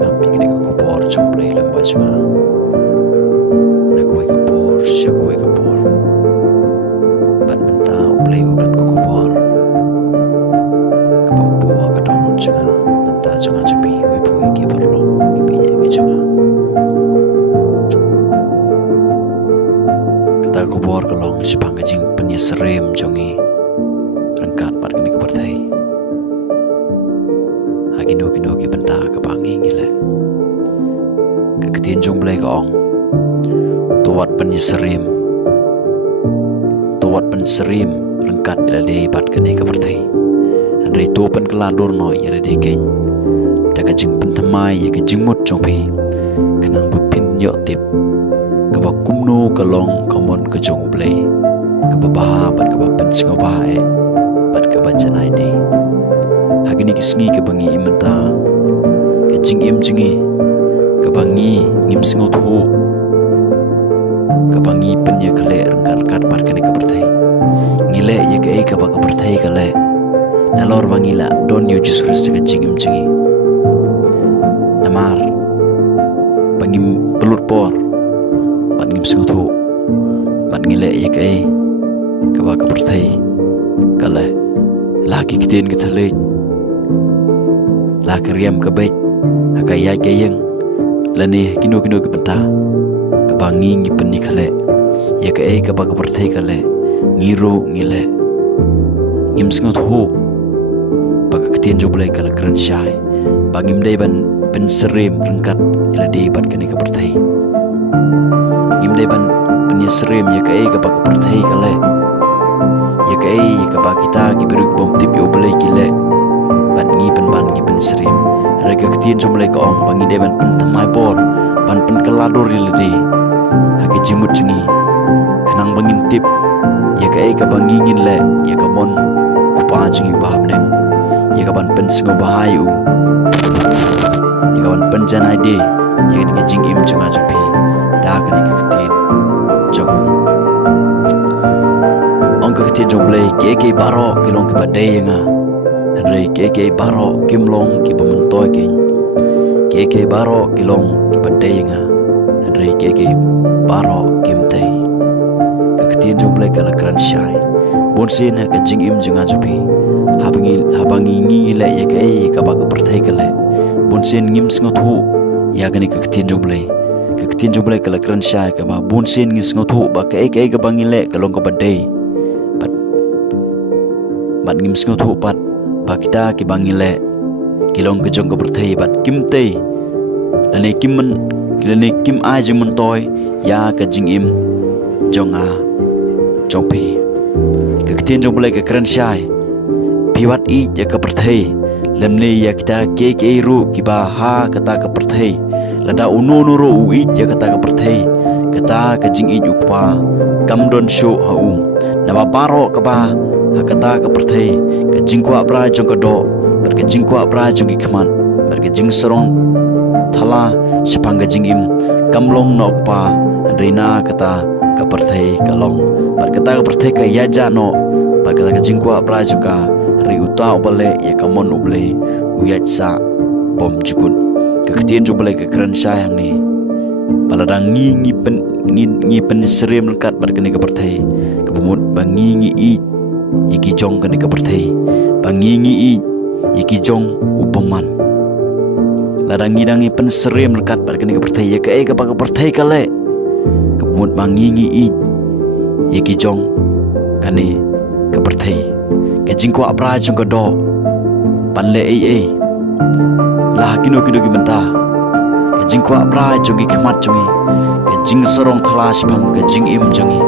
ngam piknik ke kubur jomplay lemba junga nakuai kubur syakuai kubur bat menta uplay udan ke kubur ke buah ke donut junga nanta junga jumpi wepu ke perlo ipinya ke junga kata kubur kelong sepang kejing penyesrem jongi rengkat pat kini kebertai Gino ki benta ke pangi ngile ke ketien jomblay ke ong tuat penyeserim rengkat ila de pat kene ke pertai andai tu pen keladur no ila de ken da ka jing pentamai ya ke jingmut jongpi kenang bepin yo tip ke ba kumno ke long komon ke jomblay ke ba pat ke ba pen singobae pat ke ba janai de Hagini kisngi ke bangi imenta ke jing im jingi ke bangi ngim singot ho ke bangi penya kale rengkat par kene ke pertai ngile ye ke ba ke pertai kale nalor bangi la don you Jesus Christ ke jing im jingi namar bangi pelut por ban ngim singot ho ban ngile ye ke ba ke pertai kale lagi kitien ke thale la keriam ke baik hakaya kayeng lani kino ke benta ke bangi ngi penni khale ya ke ba ke perthai kale ngiro ngile ngim sngot ho ba ke tien joblay kala kran shai bangim dai ban pen serem rengkat ila dei bat kene ke perthai ngim dai ban penni serem ya ke ba ke perthai kale ya ke ba kita ki biru bom tip yo blay kile ban ngi pen serim raga ketien jomlay ke ong bangi de ban pen tamai bor ban pen keladur rilde hage jimut jengi kenang bangin tip ya ke bangi ngin le ya ke mon kupa jengi bahab neng ya ke ban pen singo bahayu ya ke ban pen janai de ya ke jing im jenga jupi da ke ketien jong ong ke ketien jomlay ke baro kilong ke badai nga Henry keke baro kimlong ki pementoy king keke baro kilong ki badai nga Henry keke baro kimtei ketien jomblay kala kran shai bonsin ha ka jing im junga jupi habangi ngi le ya ke ba ka perthai kale bonsin ngim sngot hu ya gani ka ketien jomblay kala kran shai ka ba bonsin ngi sngot hu ba ke bangi le kalong ka badai bat ngim sngot hu pat ba kita ki bangile kilong ke jong ke perthai bat kimte lane kim a jeng mentoy ya ke jing im jonga jongpi ke ketien jong boleh ke kran shai piwat i ya ke perthai lemne ya kita ke ru ki ba ha kata ke perthai lada unu ro u i ya kata ke perthai kata ke jing i ukpa kamdon shu ha na ba baro ke ba hakata ke perthai ke jingkwa bra jong ke do ber ke jingkwa bra jong ki khman ber ke jing serong thala sepang ke jing im kamlong nok pa reina kata ke perthai kalong ber kata ke perthai ke yaja no ber kata ke jingkwa bra jong ka ri uta ubale ya kamon ubale uyat sa bom jukut ke ketien jong bale ke kran sayang ni baladang ngi pen serem lengkat ber kene ke perthai ke bumut bangi ngi i Yiki jong kene ke perthai bangi ngi i yiki jong upaman ladangi dangi pen serem lekat bar kene ke perthai ya ke ba ke perthai kale kemut bangi ngi i yiki jong kane ke perthai ke jingko apra jong ke do pan le lah kino ki benta ke jingko apra jong ki khmat jongi ke jing serong thalas pang ke jing im jongi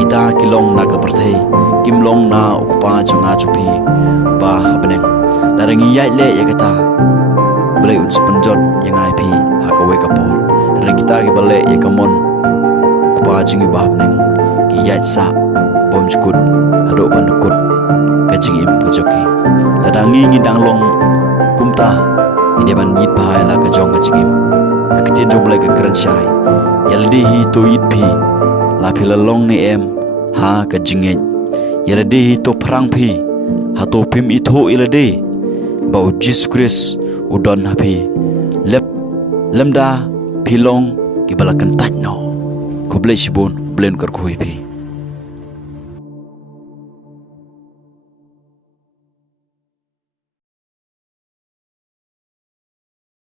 kita kilong na ke perthai kimlong na ukpa jonga chupi ba beneng larangi yai le ya kata bele uns penjot yang ai pi hakawe kapor re kita ke bele ya kamon ukpa jingi ba beneng ki yai sa bom jukut ado pandukut ke jingim ke joki larangi ngidang long kumta ide ban yit pai la ke jong ke jingim ke ketien jo bele ke kran shai yaldi hi to yit pi la pi la long ni em ha ke jingeng yalade to perang pi hato pim itho ilade bau Jesus Christ udon hapi lemda pilong ki balakan taj no ko ble shibon blen kar khoi phi